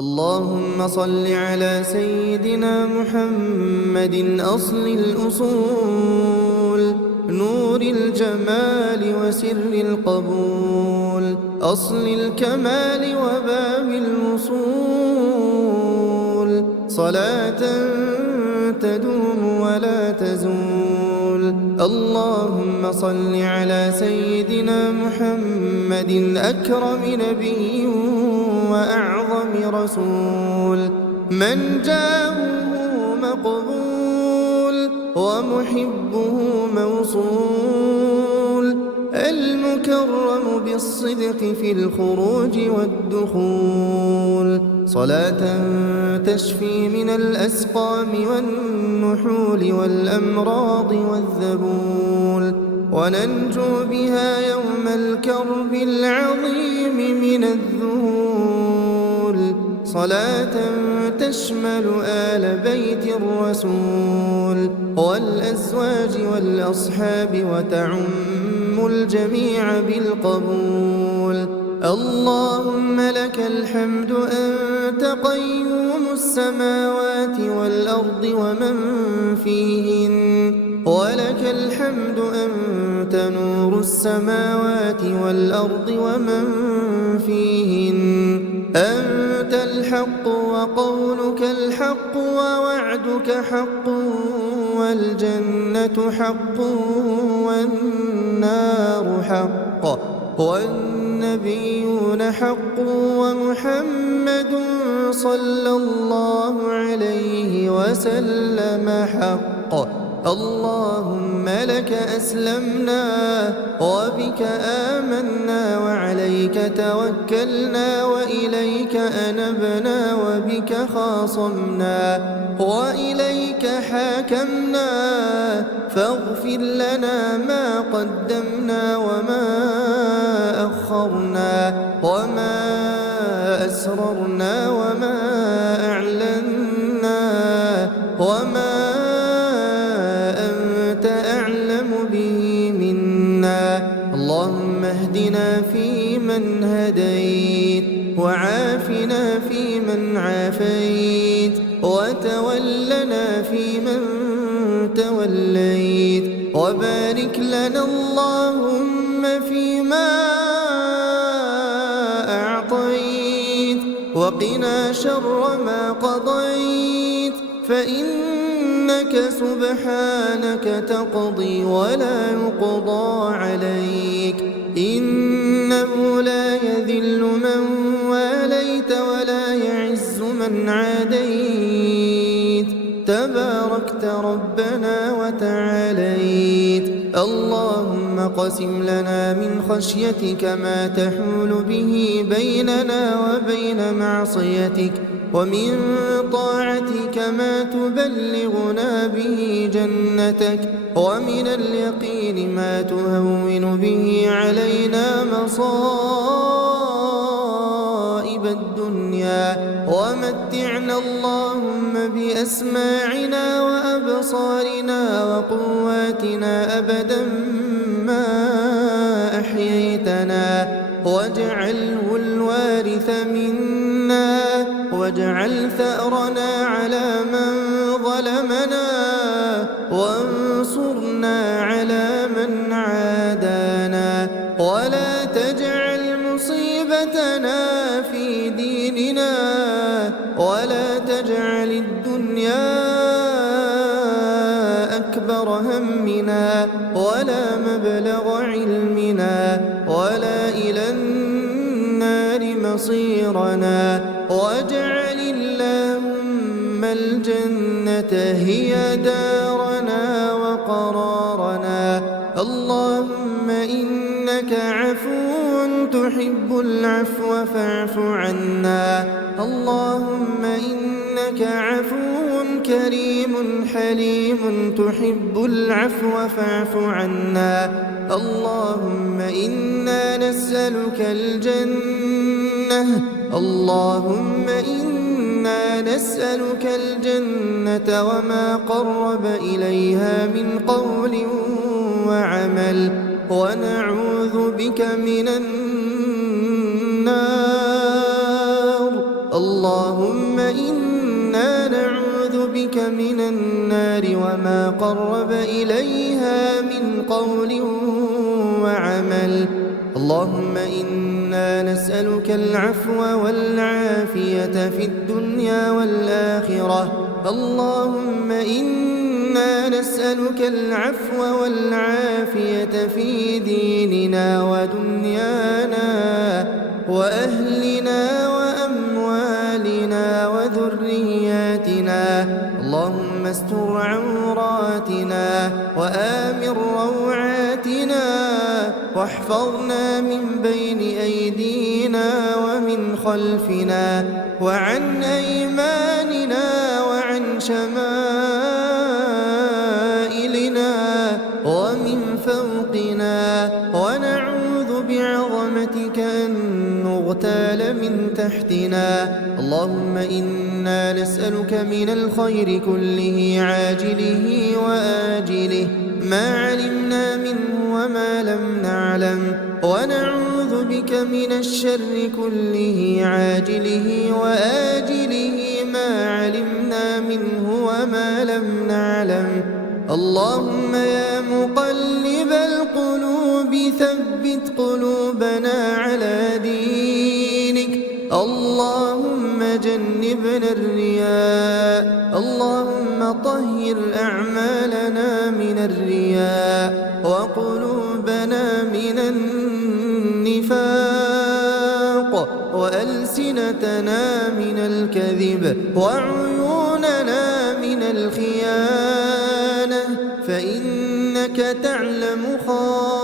اللهم صل على سيدنا محمد أصل الأصول، نور الجمال وسر القبول، أصل الكمال وباب الوصول، صلاة تدوم ولا تزول. اللهم صل على سيدنا محمد أكرم نبي وأعظم رسول، من جاءه مقبول ومحبه موصول، المكرم بالصدق في الخروج والدخول، صلاة تشفي من الأسقام والنحول والأمراض والذبول، وننجو بها يوم الكرب العظيم من الذهول، صلاة تشمل آل بيت الرسول والأزواج والأصحاب وتعم الجميع بالقبول. اللهم لك الحمد أنت قيوم السماوات والأرض ومن فيهن، ولك الحمد أنت نور السماوات والأرض ومن فيهن، أنت الحق وقولك الحق ووعدك حق والجنة حق والنار حق والنبيون حق ومحمد صلى الله عليه وسلم حق. اللهم لك أسلمنا وبك آمنا وعليك توكلنا وإليك أنبنا وبك خاصمنا وإليك حاكمنا، فاغفر لنا ما قدمنا وما أخرنا وما أسررنا وما أعلنا وما اللهم اهدنا فيمن هديت، وعافنا فيمن عافيت، وتولنا فيمن توليت، وبارك لنا اللهم فيما أعطيت، وقنا شر ما قضيت، فإنك سبحانك تقضي ولا يقضى عليك، إنه لا يذل من واليت ولا يعز من عاديت، تباركت ربنا وتعاليت. اللهم قسم لنا من خشيتك ما تحول به بيننا وبين معصيتك، ومن طاعتك ما تبلغنا به جنتك، ومن اليقين ما تهون به علينا مصائب الدنيا، ومتعنا اللهم بأسماعنا وأبصارنا وقواتنا أبدا ما أحييتنا، واجعله الوارث منا، واجعل ثأرنا على من ظلمنا، وانصرنا على من عادانا، ولا تجعل مصيبتنا في ديننا، ولا تجعل الدنيا أكبر همنا ولا مبلغ علمنا ولا إلى النار مصيرنا، واجعل اللهم الجنة هي دارنا وقرارنا. اللهم إنك عفو تحب العفو فاعف عنا، اللهم إنك عفو كريم حليم تحب العفو فاعف عنا. اللهم إنا نسألك الجنة، اللهم إنا نسألك الجنة وما قرب إليها من قول وعمل، ونعوذ بك من النار. اللهم إنا نعوذ بك من النار وما قرب إليها من قول وعمل. اللهم إنا نسألك العفو والعافية في الدنيا والآخرة. اللهم إنا نسألك العفو والعافية في ديننا ودنيانا وأهلنا وأموالنا وذرياتنا. اللهم استر عوراتنا وآمن روعاتنا، واحفظنا من بين أيدينا ومن خلفنا وعن أيماننا وعن شمائلنا ومن فوقنا، ونعوذ بعظمتك أن نغتال من تحتنا. اللهم إنا نسألك من الخير كله عاجله وآجله ما علمنا منه وما لم نعلم، ونعوذ بك من الشر كله عاجله وآجله ما علمنا منه وما لم نعلم. اللهم يا مقلب القلوب ثبت قلوبنا على دينك. اللهم جنبنا الرياء. اللهم طهر أعمالنا من الرياء وقلوبنا من النفاق وألسنتنا من الكذب وعيوننا من الخيانة، فإنك تعلم خائنة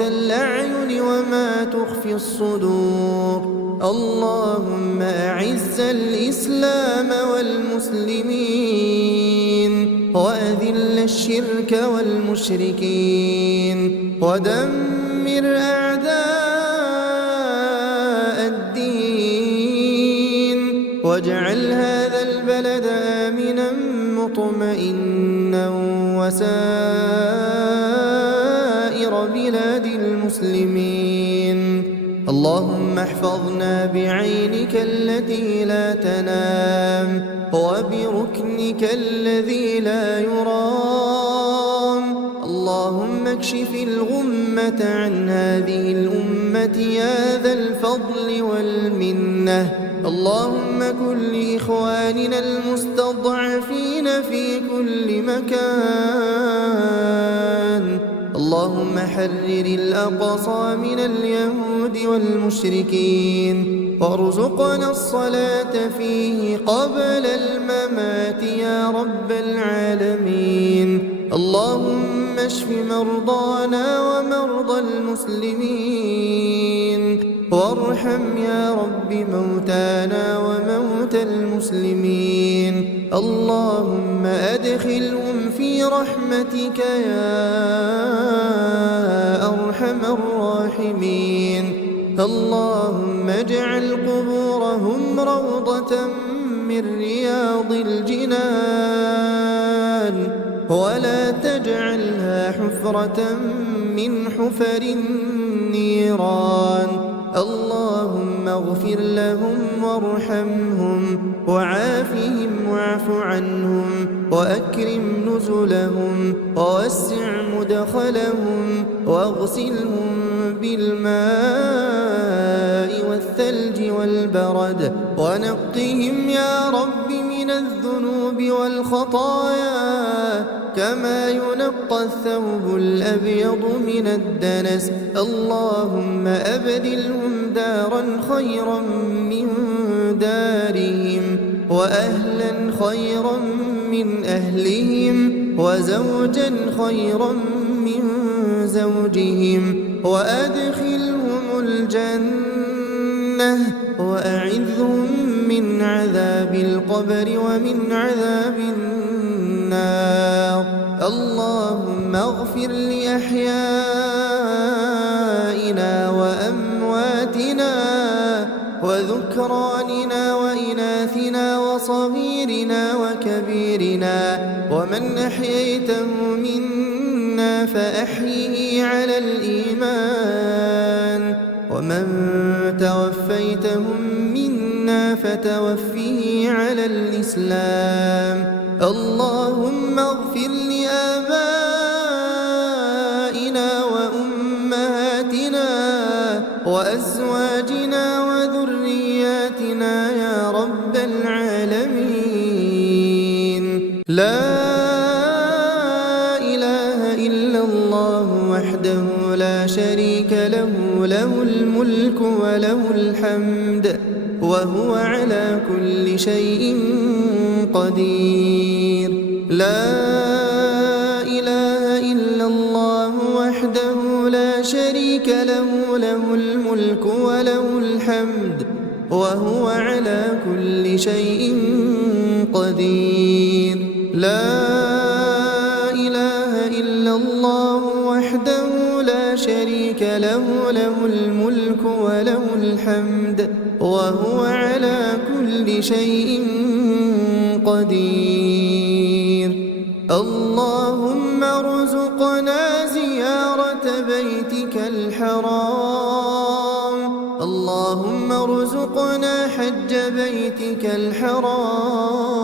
الأعين وما تخفي الصدور. اللهم أعز الإسلام والمسلمين وأذل الشرك والمشركين ودمر أعداء الدين، واجعل هذا البلد آمنا مطمئنا وسائر بلاد المسلمين. اللهم احفظنا بعينك التي لا تنام وبركنك الذي لا يرام. اللهم اكشف الغمة عن هذه الأمة يا ذا الفضل والمنة. اللهم كن لإخواننا المستضعفين في كل مكان. اللهم حرر الأقصى من اليهود والمشركين، وارزقنا الصلاة فيه قبل الممات يا رب العالمين. اللهم اشف مرضانا ومرضى المسلمين، وارحم يا رب موتانا وموتى المسلمين. اللهم أدخلهم في رحمتك يا أرحم الراحمين. اللهم اجعل قبورهم روضة من رياض الجنان، ولا تجعلها حفرة من حفر النيران. اللهم اغفر لهم وارحمهم وعافهم واعف عنهم وأكرم نزلهم ووسع مدخلهم واغسلهم بالماء والثلج والبرد، ونقهم يا رب من الذنوب والخطايا كما ينقى الثوب الأبيض من الدنس. اللهم أبدلهم دارا خيرا من دارهم، وأهلا خيرا من أهلهم، وزوجا خيرا من زوجهم، وأدخلهم الجنة، وأعذهم من عذاب القبر ومن عذاب النار. اللهم اغفر لأحيائنا وأمواتنا وذكراننا وإناثنا وصغيرنا وكبيرنا، ومن أحييته منا فأحيه على الإيمان، ومن توفيتهم منا فتوفه على الإسلام. اللهم اغفر لآبائنا وأمهاتنا وأزواجنا وذرياتنا يا رب العالمين. لا إله إلا الله وحده لا شريك له، له الملك وله الحمد وهو على كل شيء قدير. لا إله إلا الله وحده لا شريك له، له الملك وله الحمد وهو على كل شيء قدير. لا إله إلا الله وحده لا شريك له، له الملك وله الحمد وهو على كل شيء قدير. اللهم ارزقنا زيارة بيتك الحرام. اللهم ارزقنا حج بيتك الحرام.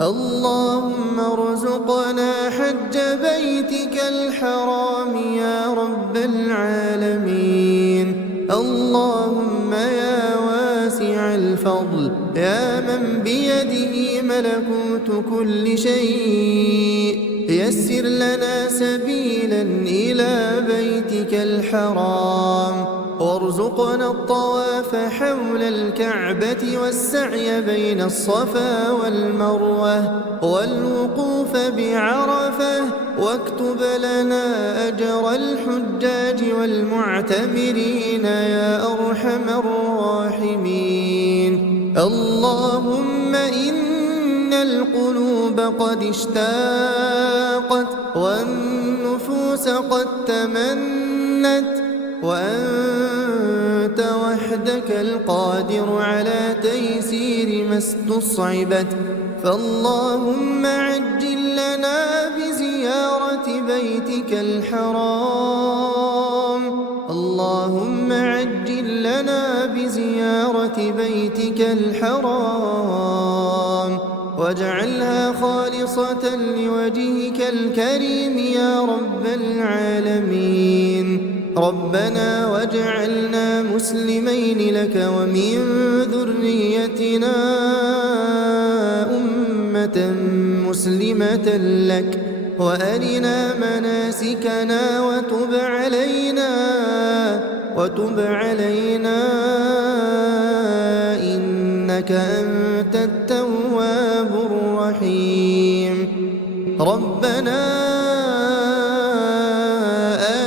اللهم ارزقنا حج بيتك الحرام يا رب العالمين. اللهم يا واسع الفضل، يا من بيده ملكوت كل شيء، يسر لنا سبيلا إلى بيتك الحرام، وارزقنا الطواف حول الكعبة والسعي بين الصفا والمروة والوقوف بعرفة، واكتب لنا أجر الحجاج والمعتمرين يا أرحم الراحمين. اللهم إن القلوب قد اشتاقت والنفوس قد تمنت، وأنت وحدك القادر على تيسير ما استصعبت، فاللهم عجل لنا بزيارة بيتك الحرام. اللهم عجل لنا بزيارة بيتك الحرام، واجعلها خالصة لوجهك الكريم يا رب العالمين. ربنا واجعلنا مسلمين لك ومن ذريتنا أمة مسلمة لك، وأرنا مناسكنا وتب علينا إنك أنت التواب الرحيم. ربنا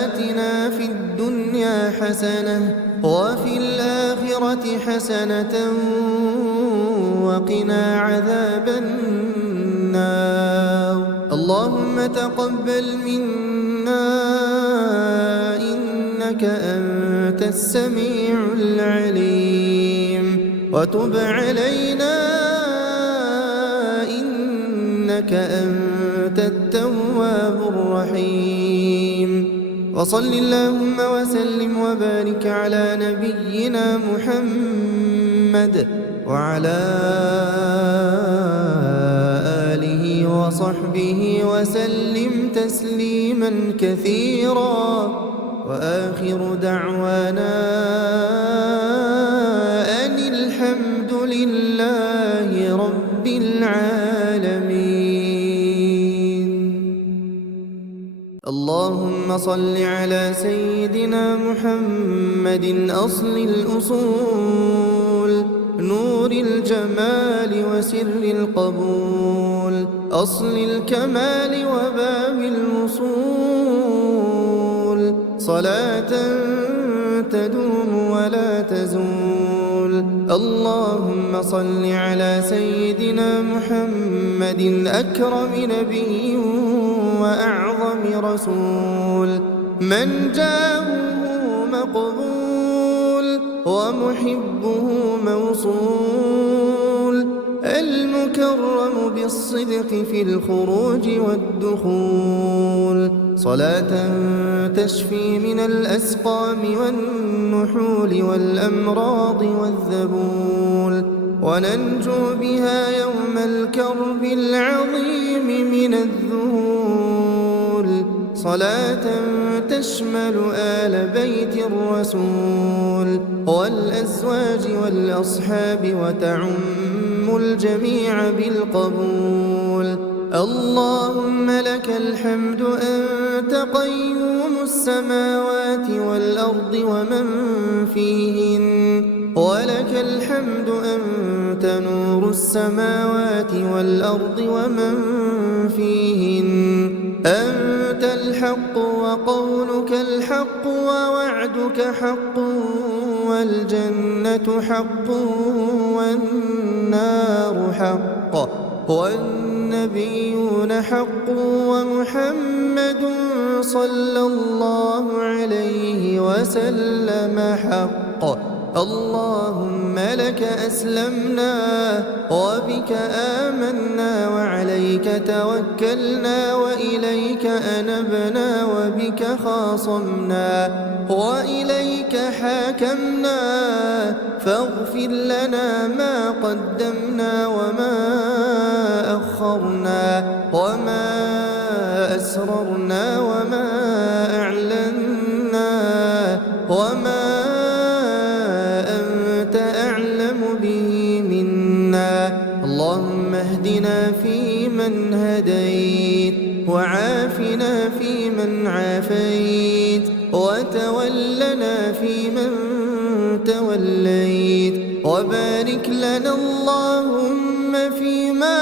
آتنا في الدنيا حسنة وفي الآخرة حسنة وقنا عذاب النار. اللهم تقبل منا إنك أنت السميع العليم، وتب علينا إنك أنت التواب الرحيم. وصل اللهم وسلم وبارك على نبينا محمد وعلى آله وصحبه وسلم تسليما كثيرا، وآخر دعوانا أن الحمد لله رب العالمين. اللهم صل على سيدنا محمد أصل الأصول، نور الجمال وسر القبول، أصل الكمال وباب الوصول، صلاة تدوم ولا تزول. اللهم صل على سيدنا محمد أكرم نبي وأعظم رسول، من جاءه مقبول ومحبه موصول، المكرم بالصدق في الخروج والدخول، صلاة تشفي من الأسقام والنحول والأمراض والذبول، وننجو بها يوم الكرب العظيم من الذهول. صلاة تشمل آل بيت الرسول والأزواج والأصحاب وتعم الجميع بالقبول. اللهم لك الحمد أنت قيوم السماوات والأرض ومن فيهن، ولك الحمد أنت نور السماوات والأرض ومن فيهن. أنت الحق وقولك الحق ووعدك حق والجنة حق والنار حق والنبيون حق ومحمد صلى الله عليه وسلم حق. اللهم لك أسلمنا وبك آمنا وعليك توكلنا وإليك أنبنا وبك خاصمنا وإليك حاكمنا، فاغفر لنا ما قدمنا وما أخرنا وما أسررنا وما أعلنا وما اللهم اهدنا فيمن هديت، وعافنا فيمن عافيت، وتولنا فيمن توليت، وبارك لنا اللهم فيما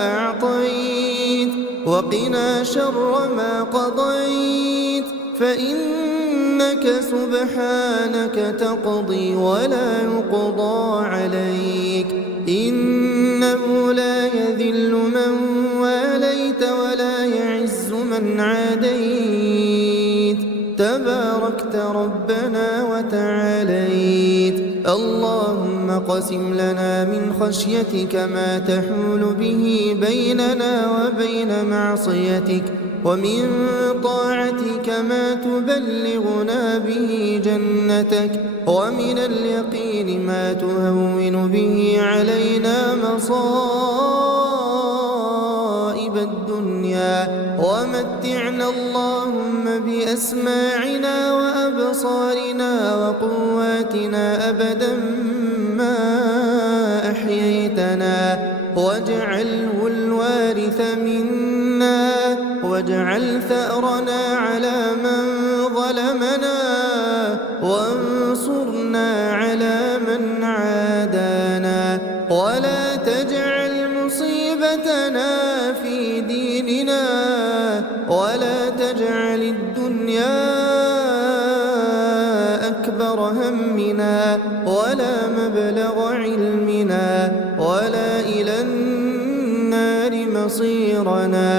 أعطيت، وقنا شر ما قضيت، فإنك سبحانك تقضي ولا يقضى عليك، إنه لا يذل من واليت ولا يعز من عاديت، تباركت ربنا وتعاليت. اللهم قسم لنا من خشيتك ما تحول به بيننا وبين معصيتك، ومن طاعتك ما تبلغنا به جنتك، ومن اليقين ما تهون به علينا مصائب الدنيا، ومتعنا اللهم بأسماعنا وأبصارنا وقواتنا أبدا ما أحييتنا، واجعله الوارث منا، واجعل ثأرنا على من ظلمنا، وانصرنا على من عادانا، ولا تجعل مصيبتنا في ديننا، ولا تجعل الدنيا أكبر همنا ولا مبلغ علمنا ولا إلى النار مصيرنا،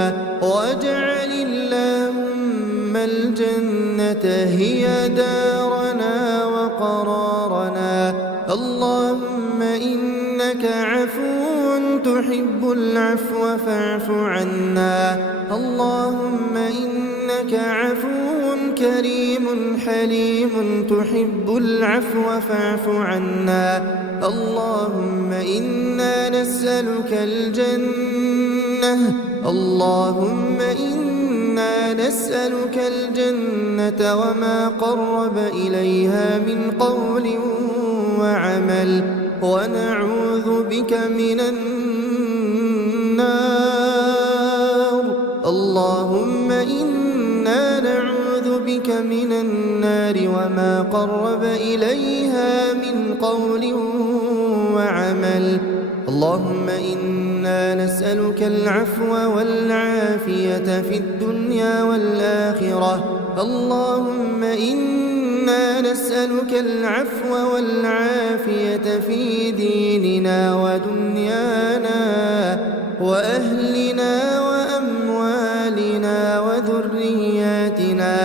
واجعل اللهم الجنة هي دارنا وقرارنا. اللهم إنك عفو تحب العفو فاعف عنا. اللهم إنك عفو كريم حليم تحب العفو فاعف عنا. اللهم إنا نسألك الجنة، اللهم إنا نسألك الجنة وما قرب إليها من قول وعمل، ونعوذ بك من النار. اللهم إنا نعوذ بك من النار وما قرب إليها من قول وعمل. اللهم إنا نسألك العفو والعافية في الدنيا والآخرة. اللهم إنا نسألك العفو والعافية في ديننا ودنيانا وأهلنا وأموالنا وذرياتنا.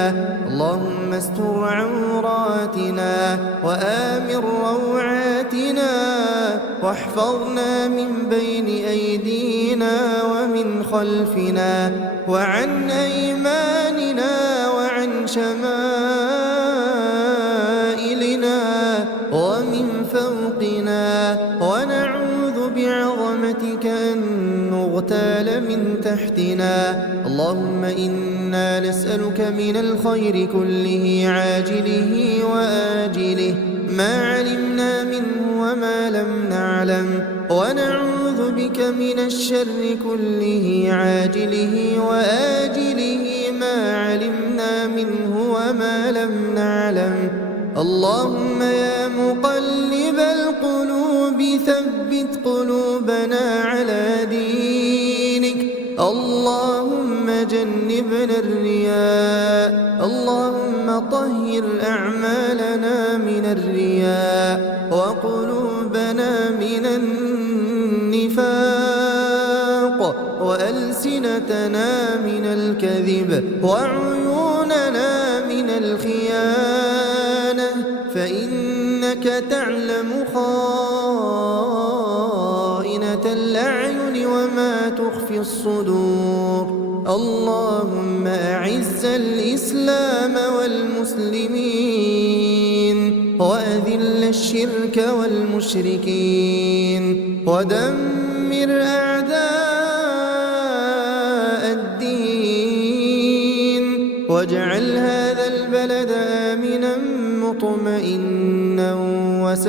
اللهم استر عوراتنا وآمن روعاتنا واحفظنا من بين أيدينا ومن خلفنا وعن أيماننا وعن شمائلنا ومن فوقنا، ونعوذ بعظمتك أن نغتال من تحتنا. اللهم إنا نسألك من الخير كله عاجله وآجله ما علمنا منه وما لم نعلم، ونعوذ بك من الشر كله عاجله وآجله ما علمنا منه وما لم نعلم. اللهم يا مقلب القلوب ثبت قلوبنا على دينك. اللهم جنبنا الرياء، اللهم طهر أعمالنا من الرياء وقلوبنا من النفاق وألسنتنا من الكذب وعيوننا من الخيانة، فإنك تعلم خائنة الأعين وما تخفي الصدور. اللهم أعز الإسلام والمسلمين وأذل الشرك والمشركين ودمر أعداء الدين، واجعل هذا البلد آمنا مطمئنا وسائر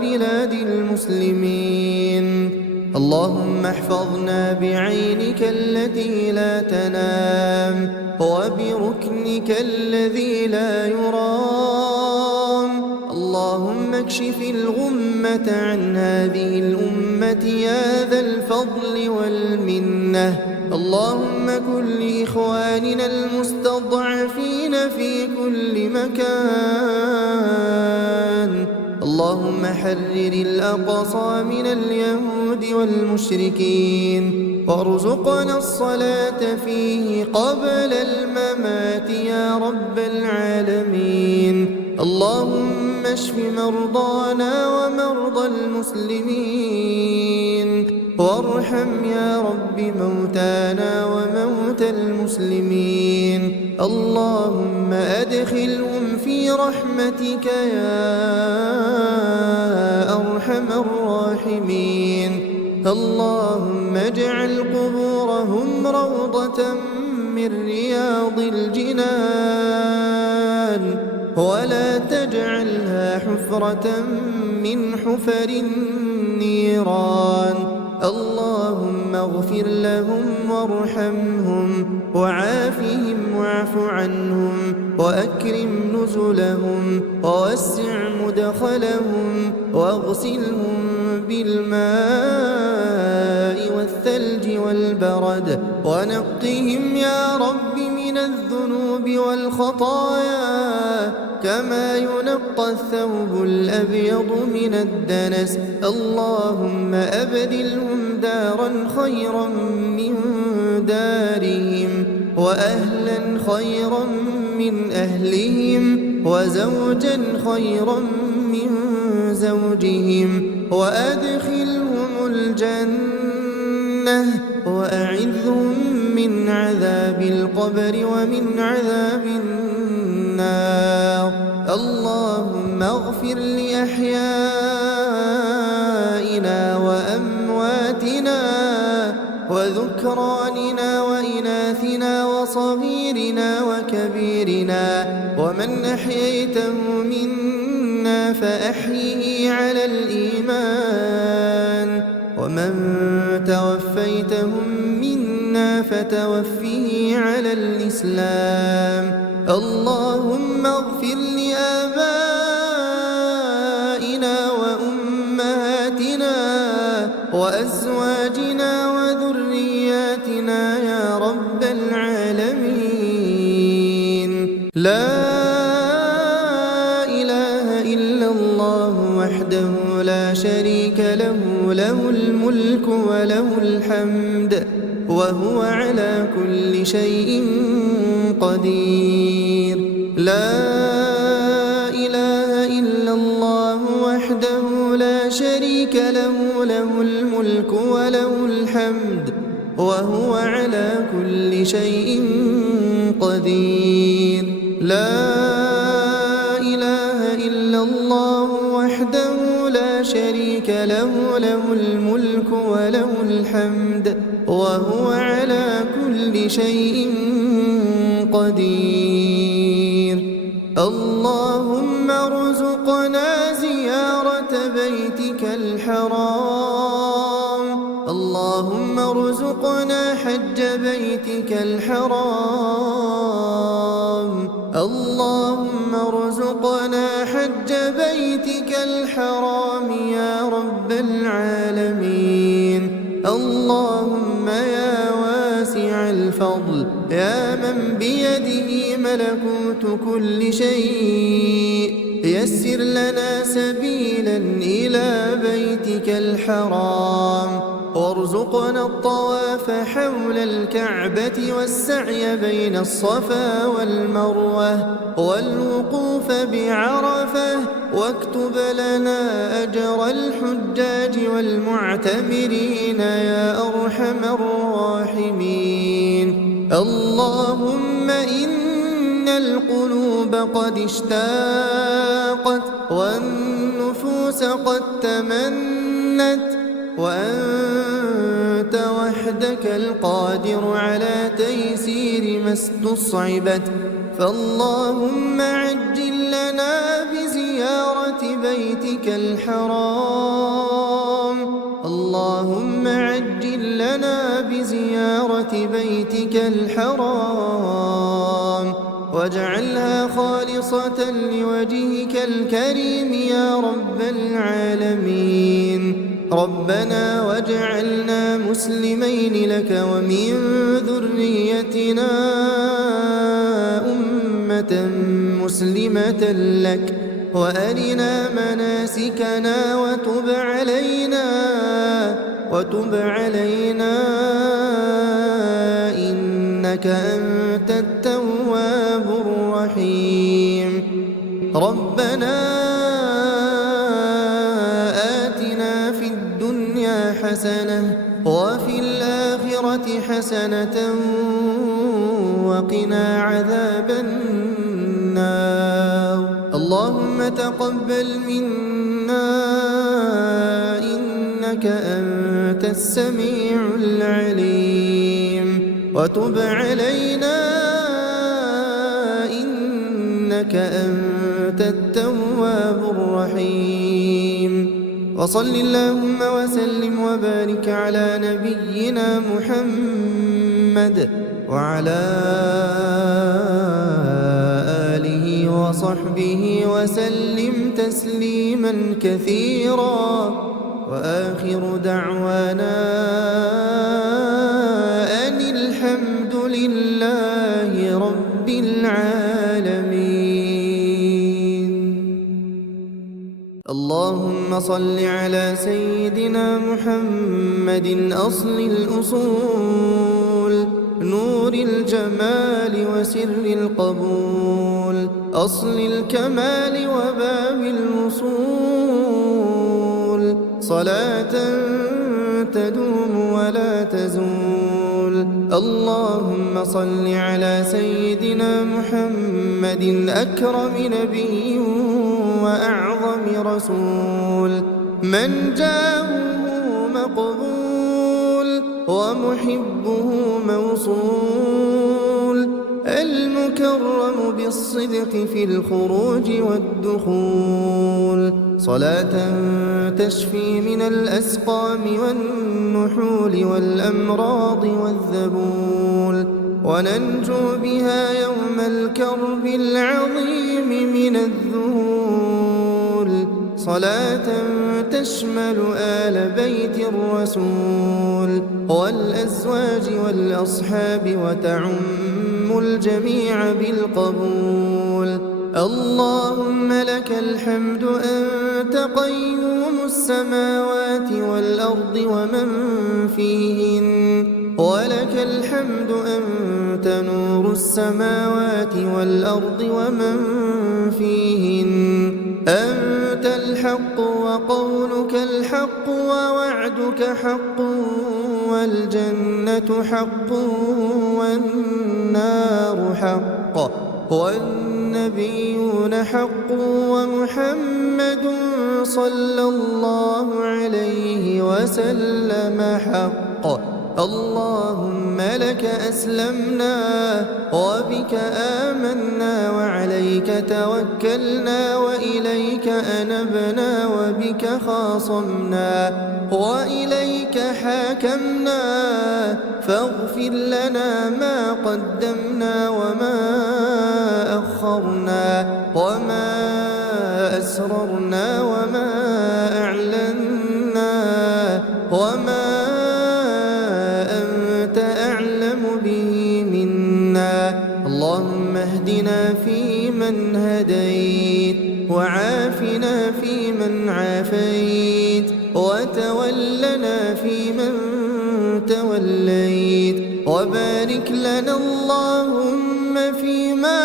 بلاد المسلمين. اللهم احفظنا بعينك التي لا تنام وبركنك الذي لا يرام. اللهم اكشف الغمة عن هذه الأمة يا ذا الفضل والمنة. اللهم كن لإخواننا المستضعفين في كل مكان. اللهم حرر الأقصى من اليهود والمشركين، وارزقنا الصلاة فيه قبل الممات يا رب العالمين. اللهم اشف مرضانا ومرضى المسلمين، وارحم يا رب موتانا وموتى المسلمين. اللهم أدخلهم في رحمتك يا أرحم الراحمين. اللهم اجعل قبورهم روضة من رياض الجنان، ولا تجعلها حفرة من حفر النيران. اللهم اغفر لهم وارحمهم وعافهم واعف عنهم وأكرم نزلهم ووسع مدخلهم واغسلهم بالماء والثلج والبرد، ونقهم يا رب من الذنوب والخطايا كما ينقى الثوب الأبيض من الدنس. اللهم أبدلهم دارا خيرا من دارهم، وأهلا خيرا من أهلهم، وزوجا خيرا من زوجهم، وأدخلهم الجنة، وأعذهم من عذاب القبر ومن عذاب النار. اللهم اغفر لأحيائنا وأمواتنا وذكراننا وإناثنا وصغيرنا وكبيرنا، ومن أحييته منا فأحيه على الإيمان، ومن توفيتهم منا فتوفه على الإسلام. اللهم اغفر لآبائنا وأمهاتنا وأزواجنا وذرياتنا يا رب العالمين. لا إله إلا الله وحده لا شريك له، له الملك وله الحمد وهو على كل شيء قدير. لا إله إلا الله وحده الملك وله الحمد وهو على كل شيء قدير. لا إله إلا الله وحده لا شريك له، له الملك وله الحمد وهو على كل شيء قدير. اللهم ارزقنا زيارة بيتك الحرام، اللهم ارزقنا حج بيتك الحرام، اللهم ارزقنا حج بيتك الحرام يا رب العالمين. اللهم يا واسع الفضل، يا من بيده ملكوت كل شيء، يسر لنا سبيلا إلى بيتك الحرام، وارزقنا الطواف حول الكعبة والسعي بين الصفا والمروة والوقوف بعرفة، واكتب لنا أجر الحجاج والمعتمرين يا أرحم الراحمين. اللهم إن القلوب قد اشتاقت والنفوس قد تمنت، وأنت وحدك القادر على تيسير ما استصعبت، فاللهم عجل لنا بزيارة بيتك الحرام، اللهم عجل لنا بزيارة بيتك الحرام، واجعلها خالصة لوجهك الكريم يا رب العالمين. ربنا واجعلنا مسلمين لك ومن ذريتنا أمة مسلمة لك، وأرنا مناسكنا وتب علينا إنك أنت التواب الرحيم. ربنا آتنا في الدنيا حسنة وفي الآخرة حسنة وقنا عذاب النار. اللهم تقبل منا إنك أنت السميع العليم، وتب علينا إنك أنت التواب الرحيم. وصل اللهم وسلم وبارك على نبينا محمد وعلى آله وصحبه وسلم تسليما كثيرا، وآخر دعوانا أن الحمد لله رب العالمين. اللهم صل على سيدنا محمد أصل الأصول، نور الجمال وسر القبول، أصل الكمال وباب الوصول، صلاة تدوم ولا تزول. اللهم صل على سيدنا محمد أكرم نبي وأعظم رسول، من جاءه مقبول ومحبه موصول، المكرم بالصدق في الخروج والدخول، صلاة تشفي من الأسقام والنحول والأمراض والذبول، وننجو بها يوم الكرب العظيم من الذهول، صلاة تشمل آل بيت الرسول والأزواج والأصحاب وتعم الجميع بالقبول. اللهم لك الحمد أنت قيوم السماوات والأرض ومن فيهن، ولك الحمد أنت نور السماوات والأرض ومن فيهن، أنت الحق وقولك الحق ووعدك وعدك حق والجنة حق والنار حق والنبيون حق ومحمد صلى الله عليه وسلم حق. اللهم لك أسلمنا وبك آمنا وعليك توكلنا وإليك أنبنا وبك خاصمنا وإليك حاكمنا، فاغفر لنا ما قدمنا وما أخرنا وما أسررنا وما أعلنا وما أنت أعلم به منا. اللهم اهدنا فيمن هديت وعافنا فيمن عافيت وتولنا فيمن توليت، وبارك لنا اللهم فيما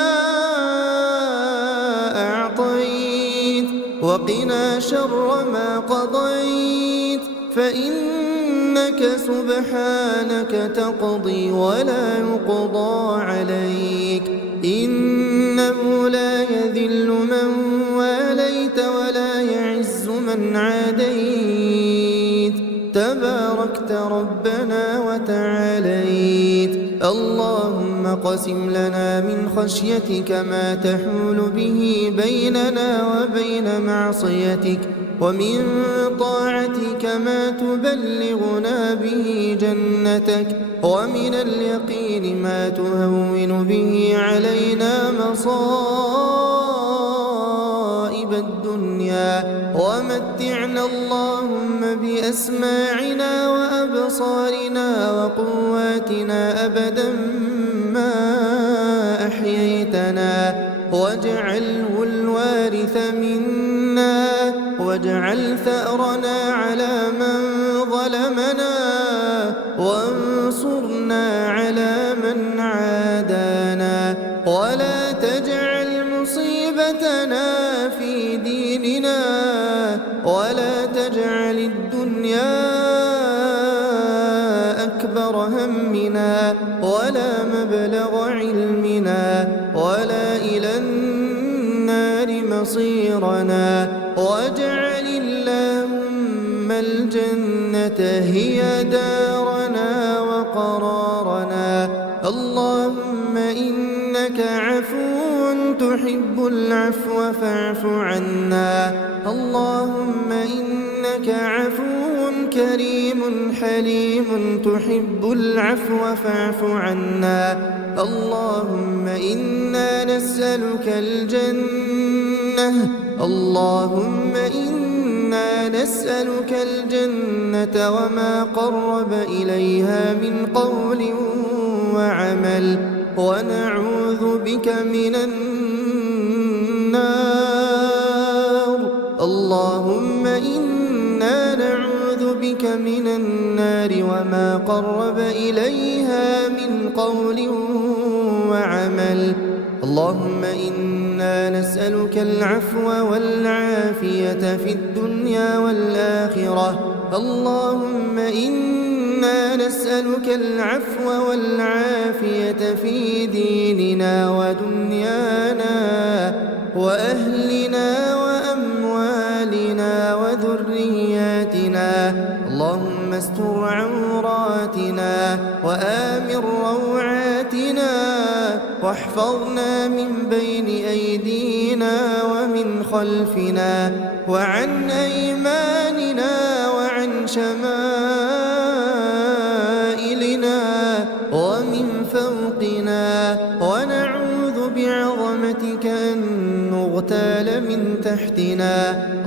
أعطيت وقنا شر ما قضيت، فإنك سبحانك تقضي ولا يقضى عليك، إنه لا يذل من واليت ولا يعز من عاديت، تباركت ربنا وتعاليت. اللهم قسم لنا من خشيتك ما تحول به بيننا وبين معصيتك، ومن طاعتك ما تبلغنا به جنتك، ومن اليقين ما تهون به علينا مصائب الدنيا، ومتعنا اللهم بأسماعنا وأبصارنا وقواتنا أبدا ما أحييتنا، واجعله الوارث منا، واجعل ثأرنا على من ظلمنا، وانصرنا على من عادانا، ولا تجعل مصيبتنا في ديننا، ولا تجعل الدنيا أكبر همنا ولا مبلغ علمنا ولا إلى النار مصيرنا، واجعل اللهم الجنة هي دارنا وقرارنا. اللهم إنك عفو تحب العفو فاعف عنا. اللهم إنك عفو كريم حليم تحب العفو فاعف عنا. اللهم إنا نسألك الجنة، اللهم إنا نسألك الجنة وما قرب إليها من قول وعمل، ونعوذ بك من النار. اللهم إنا نعوذ بك من النار وما قرب إليها من قول وعمل. اللهم إنا نسألك العفو والعافية في الدنيا والآخرة. اللهم إنا نسألك العفو والعافية في ديننا ودنيانا وأهلنا وأموالنا وذرياتنا. اللهم استر عوراتنا وآمن روعاتنا، واحفظنا من بين أيدينا ومن خلفنا وعن أيماننا وعن شمائلنا ومن فوقنا، ونعوذ بعظمتك أن نغتال من تحتنا.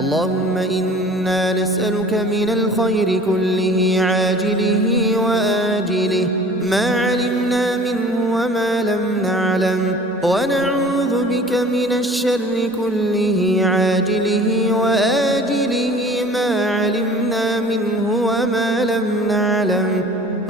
اللهم إنا نسألك من الخير كله عاجله وآجله ما علمنا منه وما لم نعلم، ونعوذ بك من الشر كله عاجله وآجله ما علمنا منه وما لم نعلم.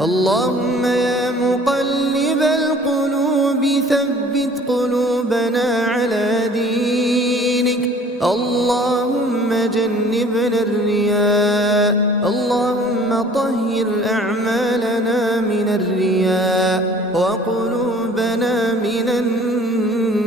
اللهم يا مقلب القلوب ثبت قلوبنا على دينك. اللهم جنبنا الرياء. اللهم طهر أعمالنا من الرياء وقلوبنا من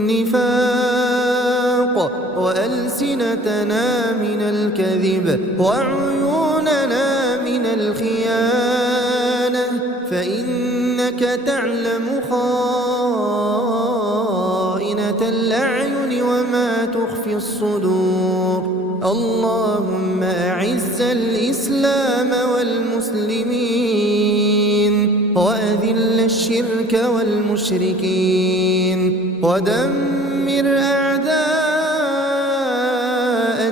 النفاق وألسنتنا من الكذب وعيوننا من الخيانة، فإنك تعلم خائنة الأعين وما تخفي الصدور. اللهم أعز الإسلام والمسلمين وأذل الشرك والمشركين ودمر أعداء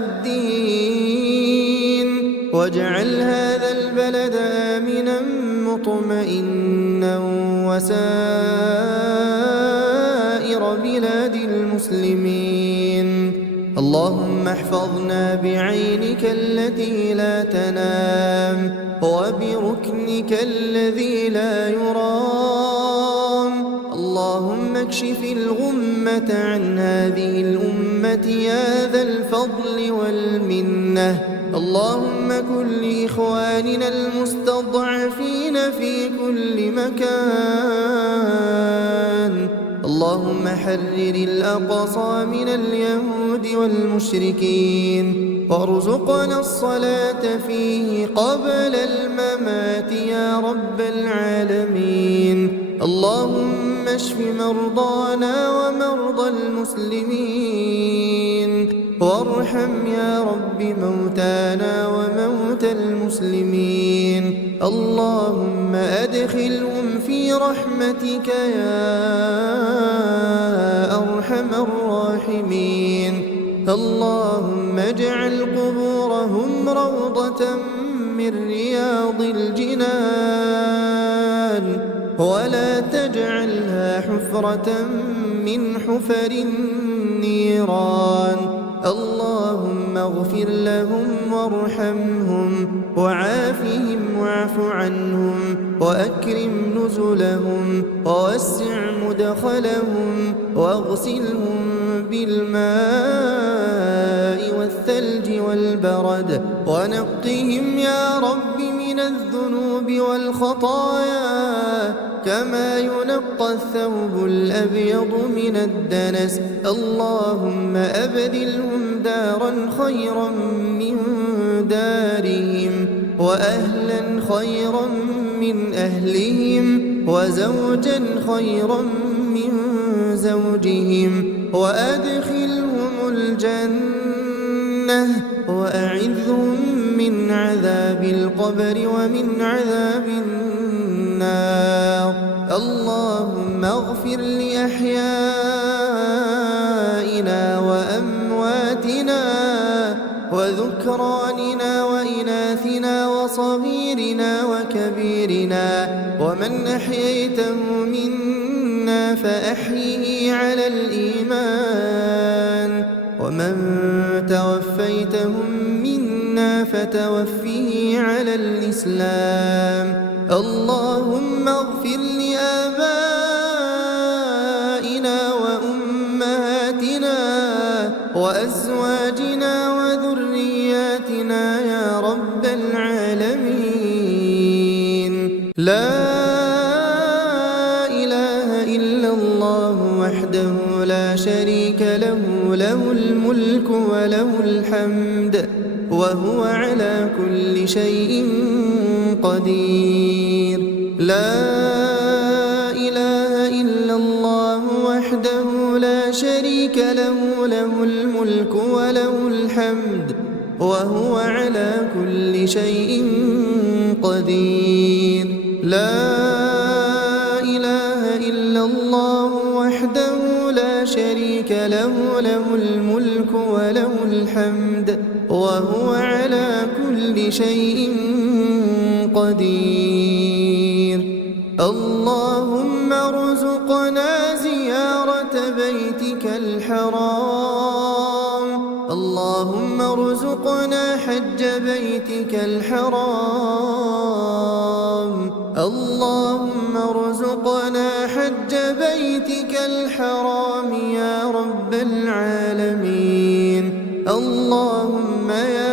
الدين، واجعل هذا البلد آمنا مطمئنا وسائر بلاد المسلمين. اللهم احفظنا بعينك التي لا تنام وبركنك الذي لا يرام. اللهم اكشف الغمة عن هذه الأمة يا ذا الفضل والمنة. اللهم كن لإخواننا المستضعفين في كل مكان. اللهم حرر الأقصى من اليهود والمشركين وارزقنا الصلاة فيه قبل الممات يا رب العالمين. اللهم اشف مرضانا ومرضى المسلمين وارحم يا رب موتانا وموتى المسلمين. اللهم أدخلهم في رحمتك يا أرحم الراحمين. اللهم اجعل قبورهم روضة من رياض الجنان ولا تجعلها حفرة من حفر النيران. اللهم اغفر لهم وارحمهم وعافهم واعف عنهم وأكرم نزلهم ووسع مدخلهم واغسلهم بالماء والثلج والبرد ونقهم يا رب من الذنوب والخطايا كما ينقى الثوب الأبيض من الدنس. اللهم أبدلهم دارا خيرا من دارهم وأهلا خيرا من أهلهم وزوجا خيرا من زوجهم وأدخلهم الجنة وأعذهم من عذاب القبر ومن عذاب النار. اللهم اغفر لأحيائنا وأمواتنا وذكراننا وإناثنا وصغيرنا وكبيرنا، ومن أحييته منا فأحيه على الإيمان، ومن توفيتهم منا فتوفه على الإسلام. اللهم اغفر لآبائنا وأمهاتنا وأزواجنا وذرياتنا يا رب العالمين. لا إله إلا الله وحده لا شريك له، له الملك وله الحمد وهو على كل شيء قدير. لا إله إلا الله وحده لا شريك له، له الملك وله الحمد وهو على كل شيء قدير. لا إله إلا الله وحده لا شريك له، له الملك وله الحمد وهو على كل شيء قدير. اللهم ارزقنا زيارة بيتك الحرام. اللهم ارزقنا حج بيتك الحرام. اللهم ارزقنا حج بيتك الحرام يا رب العالمين. اللهم يا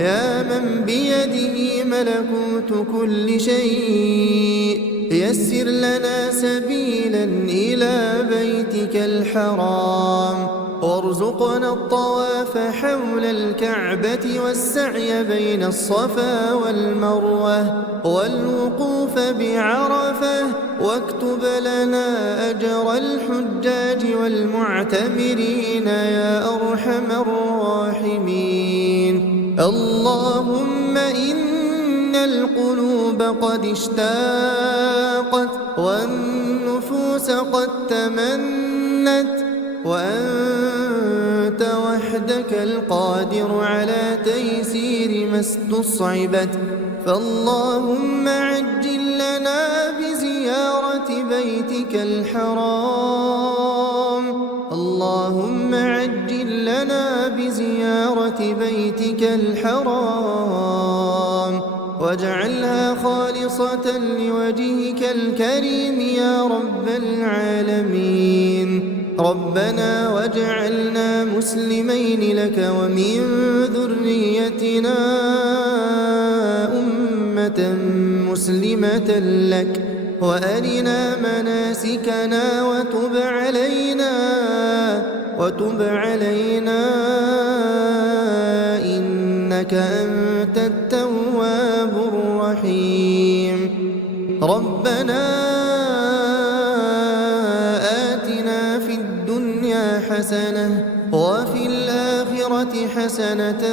يا من بيده ملكوت كل شيء يسر لنا سبيلا إلى بيتك الحرام وارزقنا الطواف حول الكعبة والسعي بين الصفا والمروة والوقوف بعرفة واكتب لنا أجر الحجاج والمعتمرين يا أرحم الراحمين. اللهم إن القلوب قد اشتاقت والنفوس قد تمنت وأنت وحدك القادر على تيسير ما استصعبت، فاللهم عجل لنا بزيارة بيتك الحرام. اللهم عجل لنا بزيارة بيتك الحرام واجعلها خالصة لوجهك الكريم يا رب العالمين. ربنا واجعلنا مسلمين لك ومن ذريتنا أمة مسلمة لك وأرنا مناسكنا وتب علينا إنك أنت التواب الرحيم. ربنا آتنا في الدنيا حسنة وفي الآخرة حسنة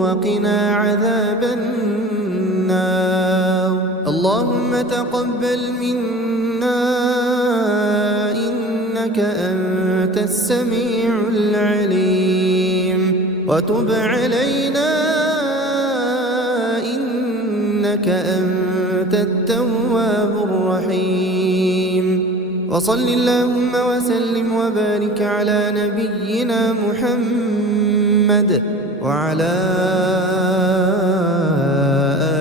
وقنا عذاب النار. اللهم تقبل منا إنك أنت السميع العليم وتب علينا إنك أنت التواب الرحيم. وصل اللهم وسلم وبارك على نبينا محمد وعلى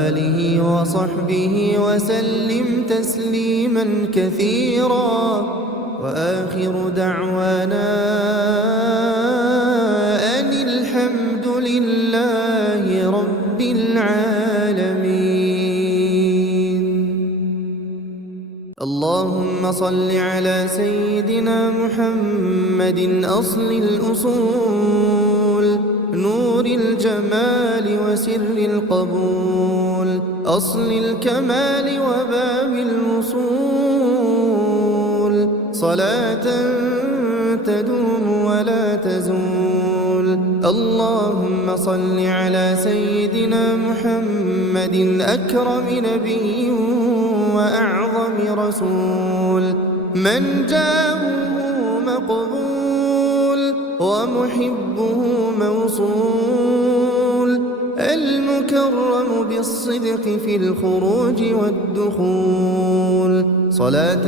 آله وصحبه وسلم تسليما كثيرا. وآخر دعوانا أن الحمد لله رب العالمين. اللهم صل على سيدنا محمد أصل الأصول نور الجمال وسر القبول أصل الكمال وباب الوصول صلاة تدوم ولا تزول. اللهم صل على سيدنا محمد أكرم نبي وأعظم رسول من جاءه مقبول ومحبه موصول المكرم بالصدق في الخروج والدخول صلاة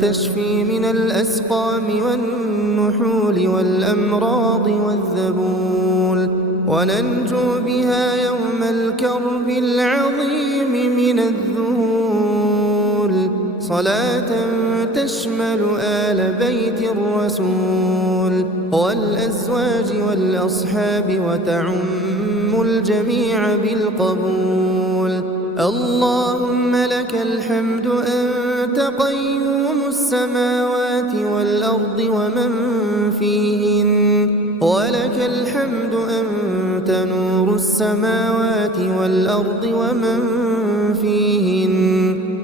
تشفي من الأسقام والنحول والأمراض والذبول وننجو بها يوم الكرب العظيم من الذهول صلاة تشمل آل بيت الرسول والأزواج والأصحاب وتعم الجميع بالقبول. اللهم لك الحمد أنت قيوم السماوات والأرض ومن فيهن ولك الحمد أنت نور السماوات والأرض ومن فيهن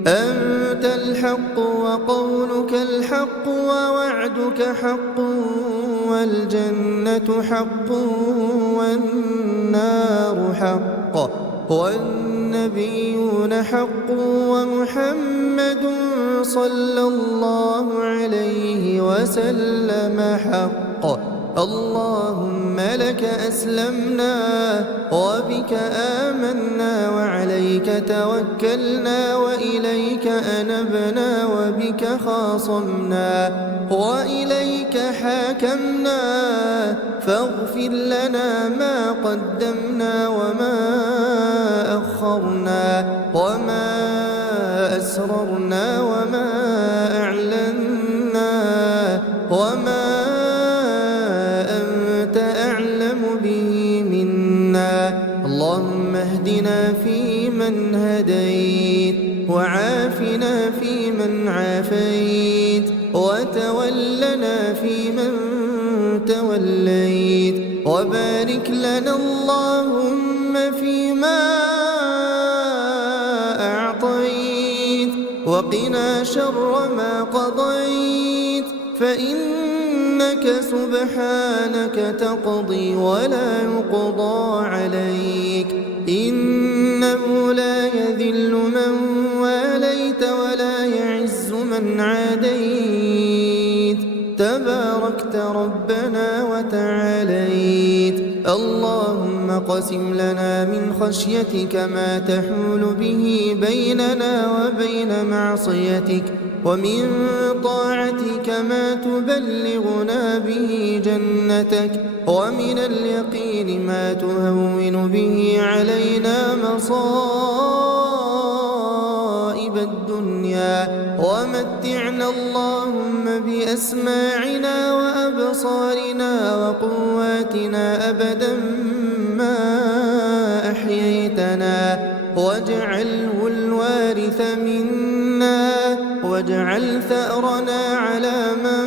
أنت الحق وقولك الحق ووعدك حق والجنة حق والنار حق والنبيون حق ومحمد صلى الله عليه وسلم حق. اللهم لك أسلمنا وبك آمنا وعليك توكلنا وإليك أنبنا وبك خاصمنا وإليك حاكمنا فاغفر لنا ما قدمنا وما أخرنا وما أسررنا وما أعلنا وما أنت أعلم به منا توليت وبارك لنا اللهم فيما أعطيت وقنا شر ما قضيت فإنك سبحانك تقضي ولا يقضى عليك إنه لا يذل من واليت ولا يعز من عاديت تباركت ربنا وتعاليت اللهم قسم لنا من خشيتك ما تحول به بيننا وبين معصيتك ومن طاعتك ما تبلغنا به جنتك ومن اليقين ما تهون به علينا مصائب الدنيا ومتعنا اللهم بأسماعنا وأبصارنا وقواتنا أبدا ما أحييتنا واجعله الوارث منا واجعل ثأرنا على من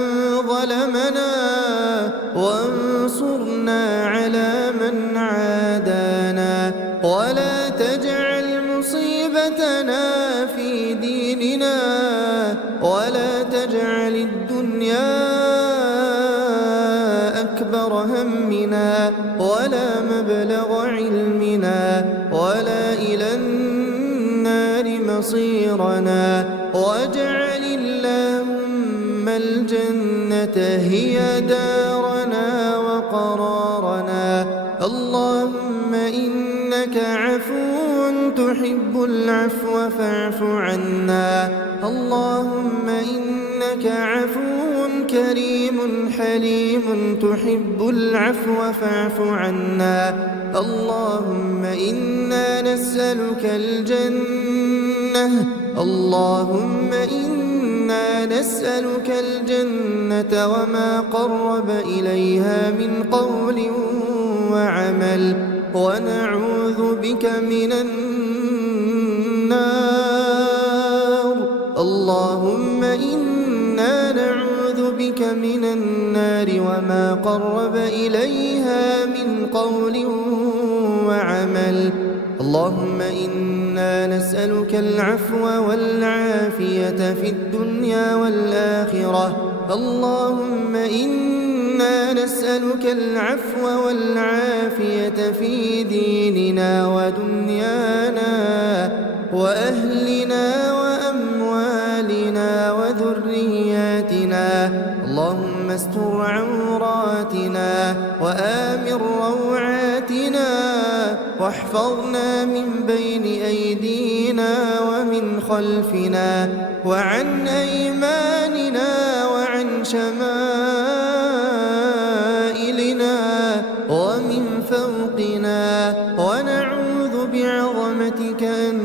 ظلمنا وانصرنا على من عادانا ولا تجعل مصيبتنا في ديننا ولا تجعل الدنيا أكبر همنا ولا مبلغ علمنا ولا إلى النار مصيرنا واجعل اللهم الجنة هي دارنا وقرارنا اللهم إنك عفو تحب العفو فاعف عنا اللهم إنك عفو كريم حليم تحب العفو فاعف عنا اللهم إنا نسألك الجنة اللهم إنا نسألك الجنة وما قرب إليها من قول وعمل ونعوذ بك من النار اللهم إنا نعوذ بك من النار وما قرب إليها من قول وعمل اللهم إنا نسألك العفو والعافية في الدنيا والآخرة اللهم إنا نسألك العفو والعافية في ديننا ودنيانا وأهلنا وأموالنا وذرياتنا اللهم استر عوراتنا وآمن روعاتنا واحفظنا من بين أيدينا ومن خلفنا وعن أيماننا وعن شمائلنا ومن فوقنا ونعوذ بعظمتك أن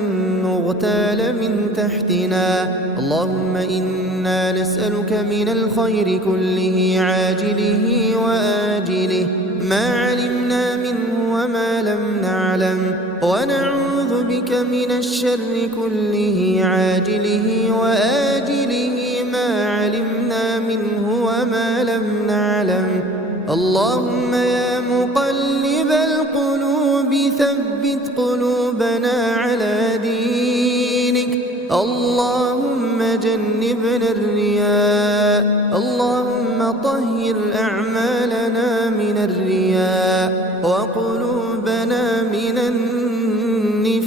نغتال من تحتنا اللهم إنا نسألك من الخير كله عاجله وآجله ما علمنا منه وما لم نعلم ونعوذ بك من الشر كله عاجله وآجله ما علمنا منه وما لم نعلم اللهم يا مقلب القلوب ثبت قلوبنا على دينك اللهم جنبنا الرياء اللهم طهر أعمالنا من الرياء وقلوبنا من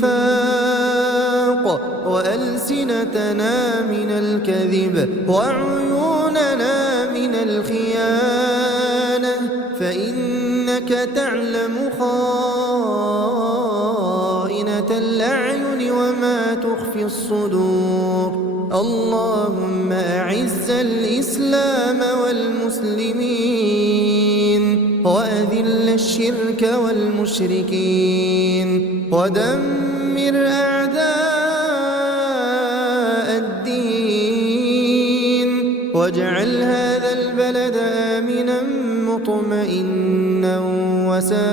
النفاق وألسنتنا من الكذب وعيوننا من الخيانة فإنك تعلم خائنة الأعين وما تخفي الصدور اللهم أعز الإسلام والمسلمين وأذل الشرك والمشركين ودمر أعداء الدين واجعل هذا البلد آمنا مطمئنا وسائر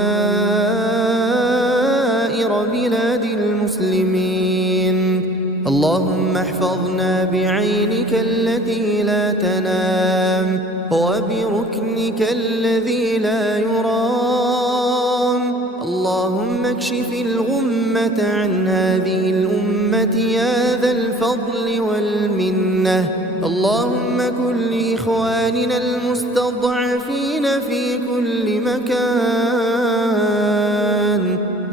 بلاد المسلمين اللهم اللهم احفظنا بعينك التي لا تنام وبركنك الذي لا يرام. اللهم اكشف الغمة عن هذه الأمة يا ذا الفضل والمنة. اللهم كن لإخواننا المستضعفين في كل مكان.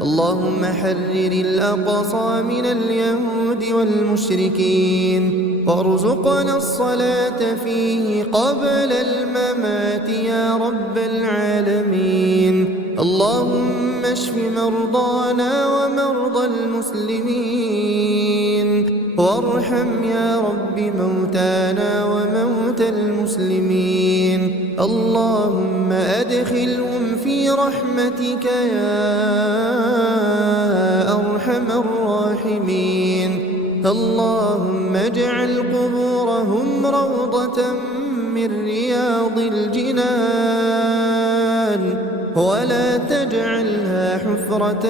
اللهم حرر الأقصى من اليهود والمشركين وارزقنا الصلاة فيه قبل الممات يا رب العالمين. اللهم اشف مرضانا ومرضى المسلمين وارحم يا رب موتانا وموتى المسلمين. اللهم أدخلهم في رحمتك يا أرحم الراحمين. اللهم اجعل قبورهم روضة من رياض الجنان ولا تجعلها حفرة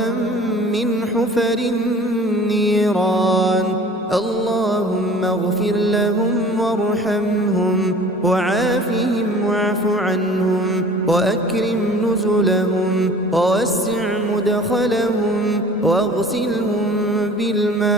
من حفر النيران. اللهم اغفر لهم وارحمهم وعافهم واعف عنهم وأكرم نزلهم ووسع مدخلهم واغسلهم بالماء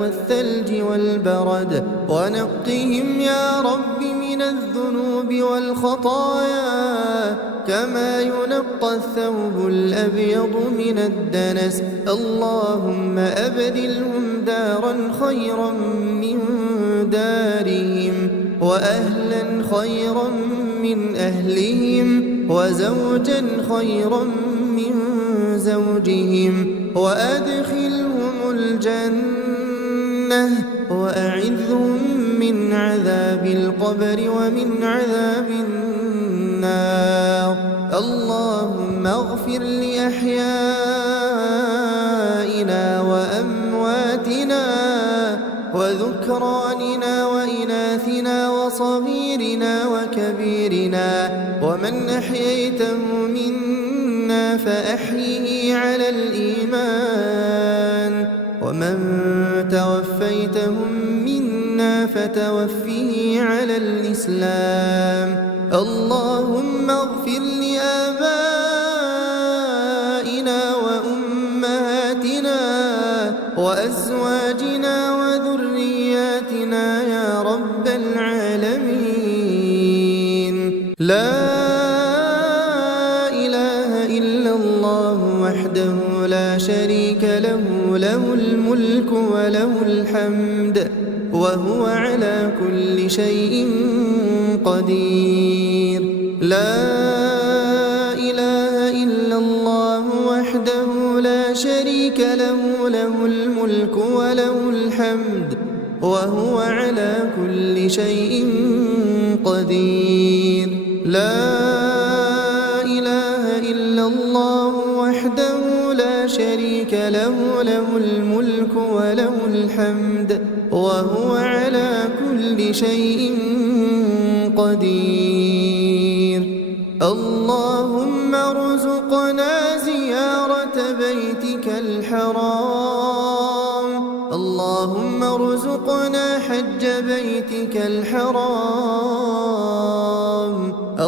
والثلج والبرد ونقهم يا رب من الذنوب والخطايا كما ينقى الثوب الأبيض من الدنس. اللهم أبدلهم دارا خيرا من دارهم وأهلا خيرا من أهلهم وزوجا خيرا من زوجهم وأدخلهم الجنة وأعذهم من عذاب القبر ومن عذاب النار. اللهم اغفر لأحيائنا وأمواتنا وذكراننا وإناثنا وصغيرنا وكبيرنا ومن أحييته منا فأحيه على الإيمان ومن توفيتهم منا فتوفه على الإسلام. اللهم اغفر لآبائنا وأمهاتنا وأزواجنا وذرياتنا يا رب العالمين. لا إله إلا الله وحده لا شريك له، له الملك وله الحمد وهو على كل شيء قدير. لا إله إلا الله وحده لا شريك له، له الملك وله الحمد وهو على كل شيء قدير. لا إله إلا الله وحده لا شريك له، له الملك وله الحمد وهو على كل شيء قدير. اللهم ارزقنا زيارة بيتك الحرام. اللهم ارزقنا حج بيتك الحرام.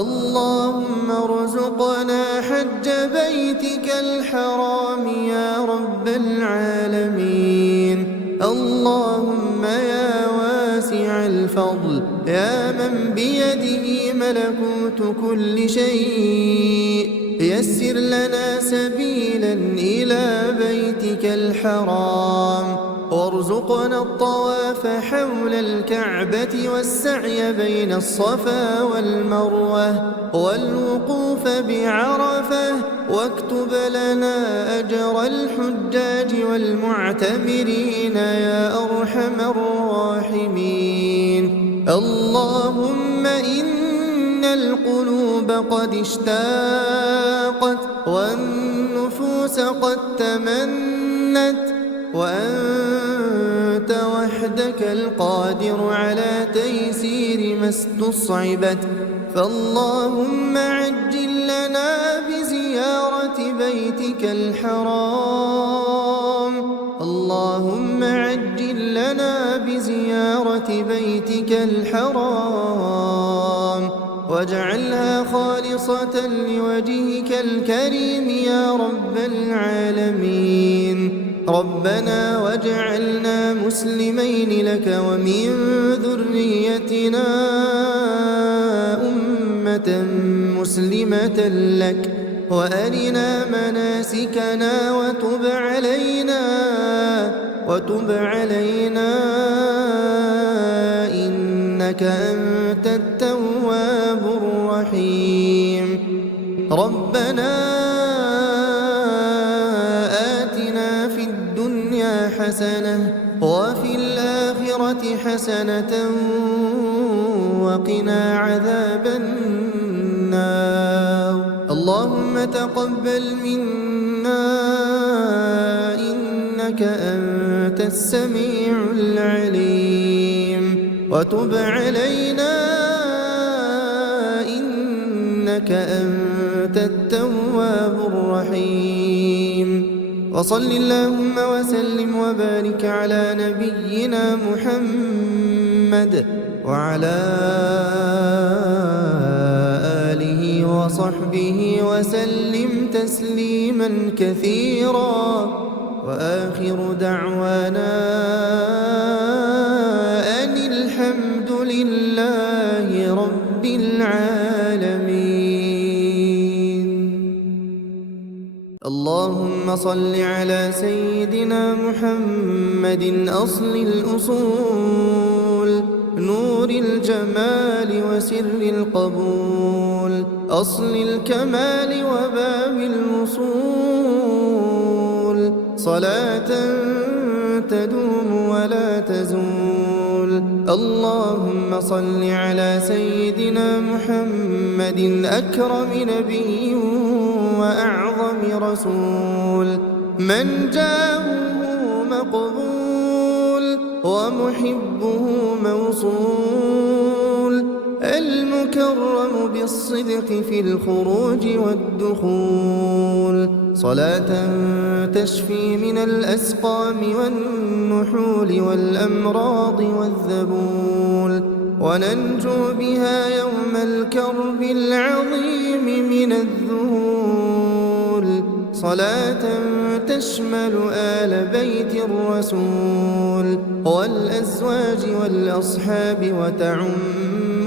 اللهم ارزقنا حج بيتك الحرام يا رب العالمين. اللهم يا واسع الفضل يا من بيده ملكوت كل شيء، يسر لنا سبيلا إلى بيتك الحرام وارزقنا الطواف حول الكعبة والسعي بين الصفا والمروة والوقوف بعرفة، واكتب لنا أجر الحجاج والمعتمرين يا أرحم الراحمين. اللهم إن القلوب قد اشتاقت والنفوس قد تمنت، وأنت وحدك القادر على تيسير ما استصعبت، فاللهم عجل لنا بزيارة بيتك الحرام. اللهم عجل بيتك الحرام واجعلها خالصة لوجهك الكريم يا رب العالمين. ربنا واجعلنا مسلمين لك ومن ذريتنا أمة مسلمة لك وأرنا مناسكنا وتب علينا إنك أنت التواب الرحيم. ربنا آتنا في الدنيا حسنة وفي الآخرة حسنة وقنا عذاب النار. اللهم تقبل منا إنك أنت السميع العليم وتب علينا إنك أنت التواب الرحيم. وصل اللهم وسلم وبارك على نبينا محمد وعلى آله وصحبه وسلم تسليما كثيرا. وآخر دعوانا أن الحمد لله رب العالمين. اللهم صل على سيدنا محمد أصل الأصول نور الجمال وسر القبول أصل الكمال وباب الوصول صلاة تدوم ولا تزول. اللهم صل على سيدنا محمد أكرم نبي وأعظم رسول من جاءه مقبول ومحبه موصول المكرم بالصدق في الخروج والدخول صلاة تشفي من الأسقام والنحول والأمراض والذبول وننجو بها يوم الكرب العظيم من الذهول صلاة تشمل آل بيت الرسول والأزواج والأصحاب وتعم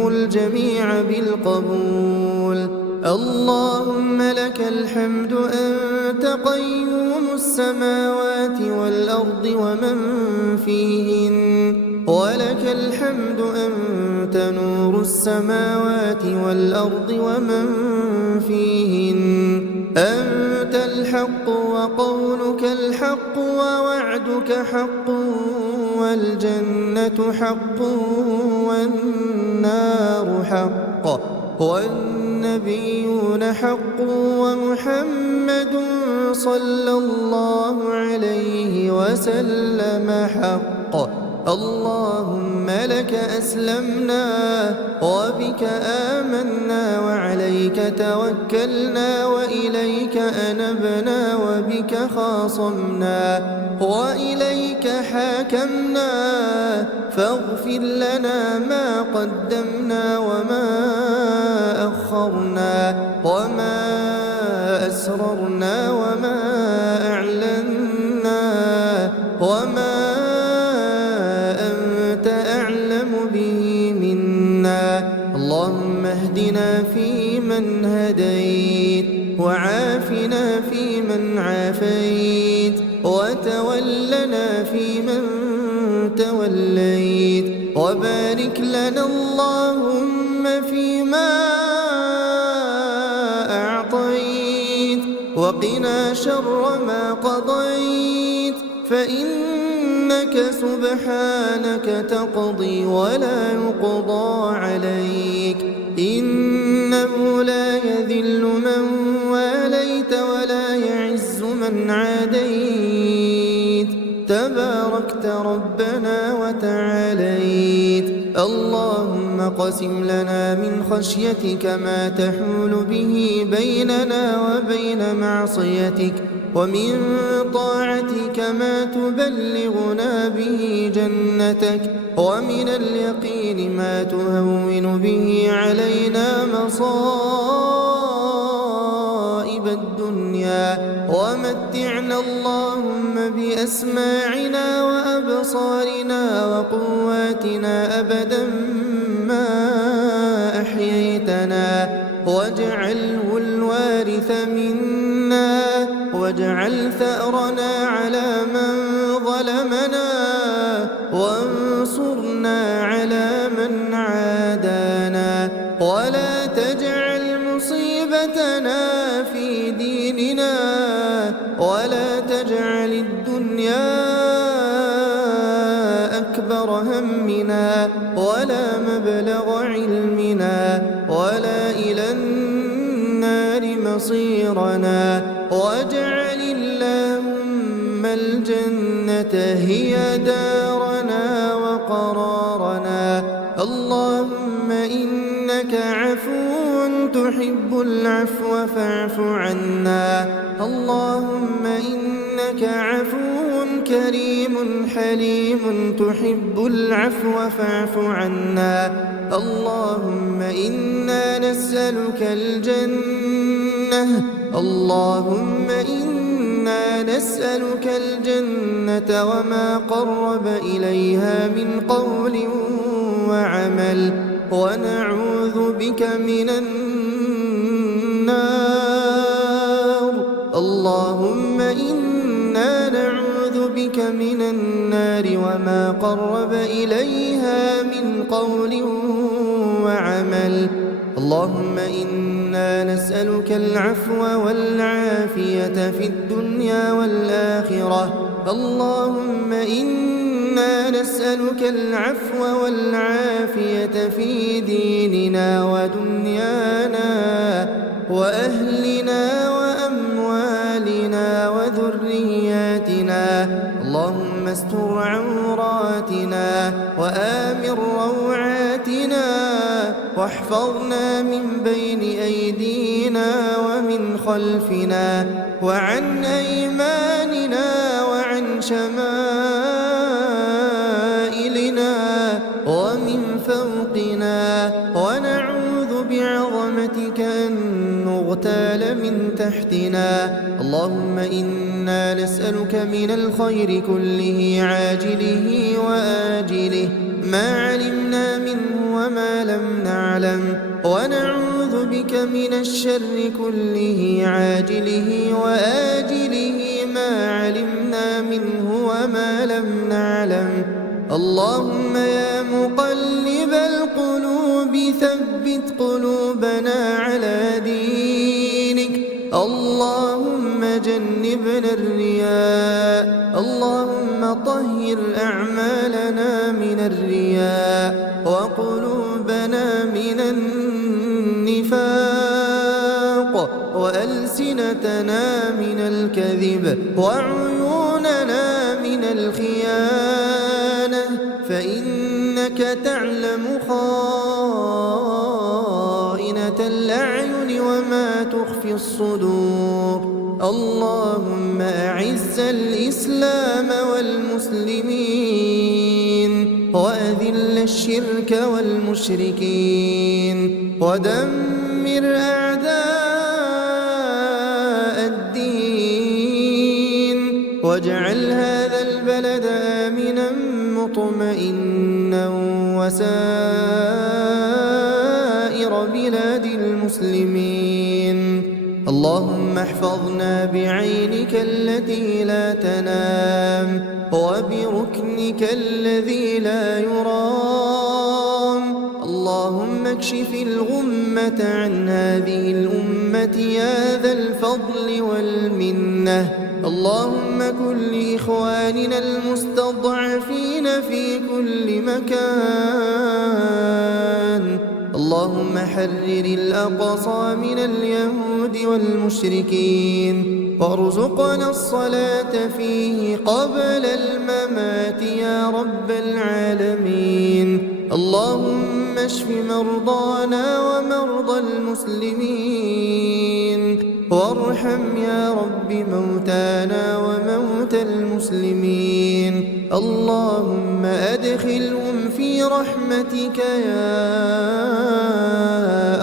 الجميع بالقبول. اللهم لك الحمد أنت قيوم السماوات والأرض ومن فيهن ولك الحمد أنت نور السماوات والأرض ومن فيهن أنت الحق وقولك الحق ووعدك حق والجنة حق والنار حق والنبيون حق ومحمد صلى الله عليه وسلم حق. اللهم لك أسلمنا وبك آمنا وعليك توكلنا وإليك أنبنا وبك خاصمنا وإليك حاكمنا فاغفر لنا ما قدمنا وما أخرنا وما أسررنا وما أعلنا وما اللهم اهدنا فيمن هديت وعافنا فيمن عافيت وتولنا فيمن توليت وبارك لنا اللهم فيما أعطيت وقنا شر ما قضيت فإنك سبحانك تقضي ولا يقضى عليك إنه لا يذل من واليت ولا يعز من عاديت تباركت ربنا وتعاليت. اللهم قسم لنا من خشيتك ما تحول به بيننا وبين معصيتك ومن طاعتك نسألك ما تبلغنا به جنتك، ومن اليقين ما تهون به علينا مصائب الدنيا، ومتعنا اللهم بأسماعنا وأبصارنا وقواتنا أبدا ما أحييتنا، واجعله الوارث منا، واجعل ثأرنا على من ظلمنا، وانصرنا على من عادانا، ولا تجعل مصيبتنا في ديننا، ولا تجعل الدنيا أكبر همنا، ولا مبلغ علمنا، ولا إلى النار مصيرنا، واجعل اللهم الجنة هي دارنا وقرارنا. اللهم إنك عفو تحب العفو فاعف عنا. اللهم إنك عفو كريم حليم تحب العفو فاعف عنا. اللهم إنا نسألك الجنة، اللهم إنا نسألك الجنة وما قرب إليها من قول وعمل، ونعوذ بك من النار. اللهم إنا نعوذ بك من النار وما قرب إليها من قول وعمل. اللهم إنا نسألك العفو والعافية في الدنيا والآخرة. اللهم إنا نسألك العفو والعافية في ديننا ودنيانا وأهلنا وأموالنا وذرياتنا. اللهم استر عوراتنا وآمن روعاتنا، واحفظنا من بين أيدينا ومن خلفنا وعن أيماننا وعن شمائلنا ومن فوقنا، ونعوذ بعظمتك أن نغتال من تحتنا. اللهم إنا نسألك من الخير كله عاجله وآجله ما علمنا منه وما لم نعلم، ونعوذ بك من الشر كله عاجله وآجله ما علمنا منه وما لم نعلم. اللهم يا مقلب القلوب ثبت قلوبنا على دينك. اللهم جنبنا الرياء، اللهم طهر أعمالنا من الرياء، وقلوبنا من النفاق، وألسنتنا من الكذب، وعيوننا من الخيانة، فإنك تعلم خائنة الأعين وما تخفي الصدور. اللهم أعز الإسلام والمسلمين، وأذل الشرك والمشركين، ودمر أعداء الدين، واجعل هذا البلد آمنا مطمئنا وسائر بلاد المسلمين. اللهم احفظنا بعينك التي لا تنام، وبركنك الذي لا يرام. اللهم اكشف الغمة عن هذه الأمة يا ذا الفضل والمنة. اللهم كن لإخواننا المستضعفين في كل مكان. اللهم حرر الأقصى من اليهود والمشركين، وارزقنا الصلاة فيه قبل الممات يا رب العالمين. اللهم اشف مرضانا ومرضى المسلمين، وارحم يا رب موتانا وموتى المسلمين. اللهم أدخلهم في رحمتك يا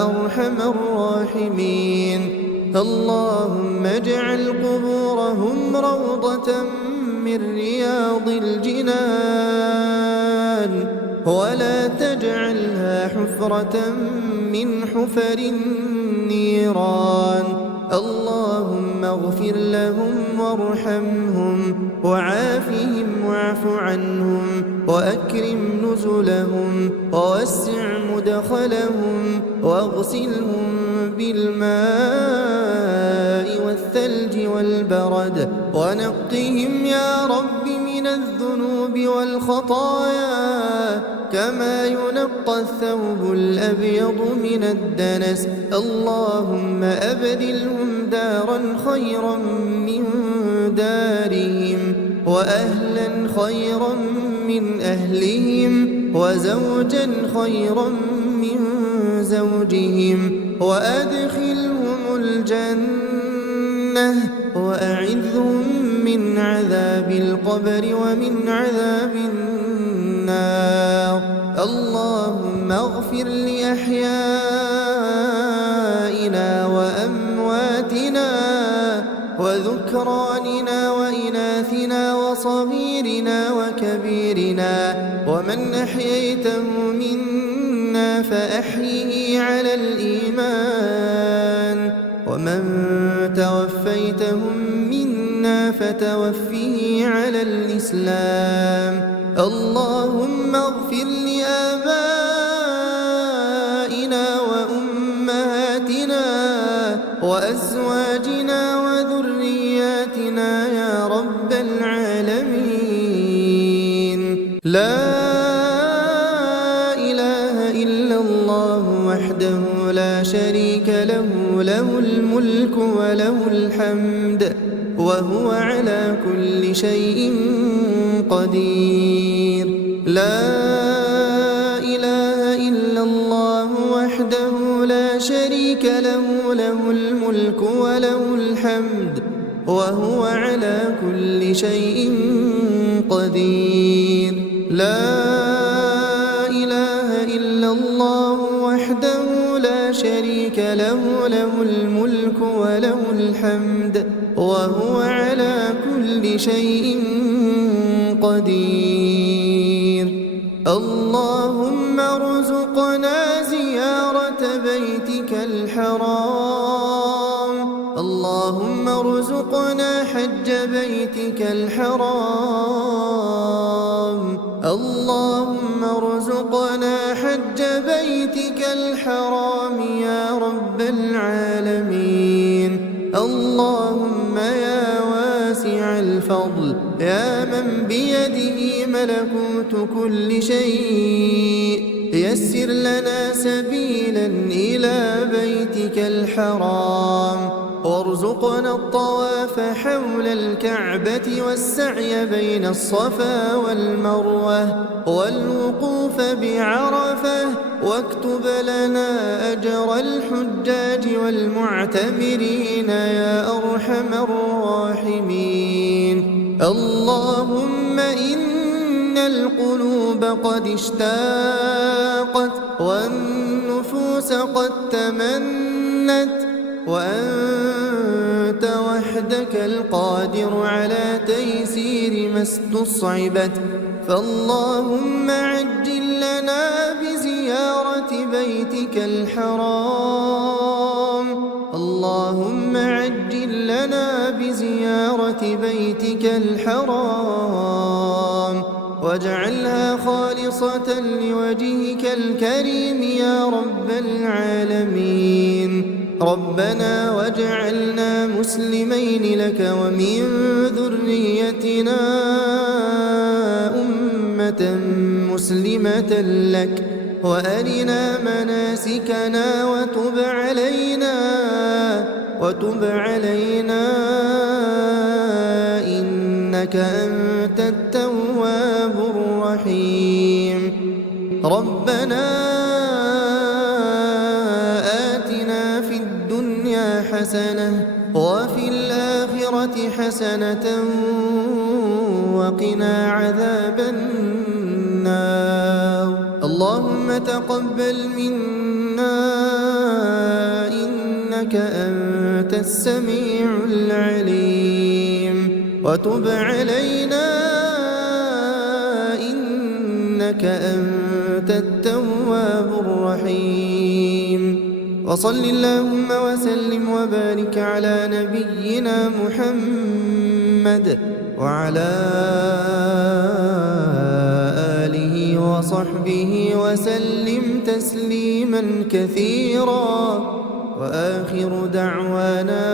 أرحم الراحمين. اللهم اجعل قبورهم روضة من رياض الجنان، ولا تجعلها حفرة من حفر النيران. اللهم اغفر لهم وارحمهم وعافهم واعف عنهم وأكرم نزلهم ووسع مدخلهم واغسلهم بالماء والثلج والبرد، ونقهم يا رب من الذنوب والخطايا كما ينقى الثوب الأبيض من الدنس. اللهم أبدلهم دارا خيرا من دارهم، وأهلا خيرا من أهلهم، وزوجا خيرا من زوجهم، وأدخلهم الجنة، وأعذهم من عذاب القبر ومن عذاب النار. اللهم اغفر لأحيائنا وأمواتنا وذكراننا وإناثنا وصغيرنا وكبيرنا، ومن أحييته منا فأحيه على الإيمان، ومن توفيتهم منا فتوفيه على الإسلام. اللهم اغفر لآبائنا وأمهاتنا وأزواجنا وذرياتنا يا رب العالمين. لا إله إلا الله وحده لا شريك له، له الملك وله الحمد وهو على كل شيء قدير. لا إله إلا الله وحده لا شريك له، له الملك وله الحمد وهو على كل شيء قدير. لا إله إلا الله وحده لا شريك له، له الملك وله الحمد وهو على كل شيء قدير. اللهم ارزقنا زيارة بيتك الحرام. اللهم ارزقنا حج بيتك الحرام. اللهم ارزقنا حج بيتك الحرام يا رب العالمين. اللهم يا واسع الفضل، يا من بيده ملكوت كل شيء، يسر لنا سبيلا إلى بيتك الحرام، وارزقنا الطواف حول الكعبة والسعي بين الصفا والمروة والوقوف بعرفة، واكتب لنا أجر الحجاج والمعتمرين يا أرحم الراحمين. اللهم إن القلوب قد اشتاقت والنفوس قد تمنت، وأنت وحدك القادر على تيسير ما استصعبت، فاللهم عجل لنا بزيارة بيتك الحرام. اللهم عجل لنا بزيارة بيتك الحرام، واجعلها خالصة لوجهك الكريم يا رب العالمين. ربنا واجعلنا مسلمين لك ومن ذريتنا أمة مسلمة لك، وأرنا مناسكنا وتب علينا إنك أنت التواب الرحيم. ربنا الدنيا حسنة وفي الآخرة حسنة وقنا عذاب النار. اللهم تقبل منا إنك أنت السميع العليم، وتب علينا إنك أنت التواب الرحيم. وصل اللهم وسلم وبارك على نبينا محمد وعلى آله وصحبه وسلم تسليما كثيرا. وآخر دعوانا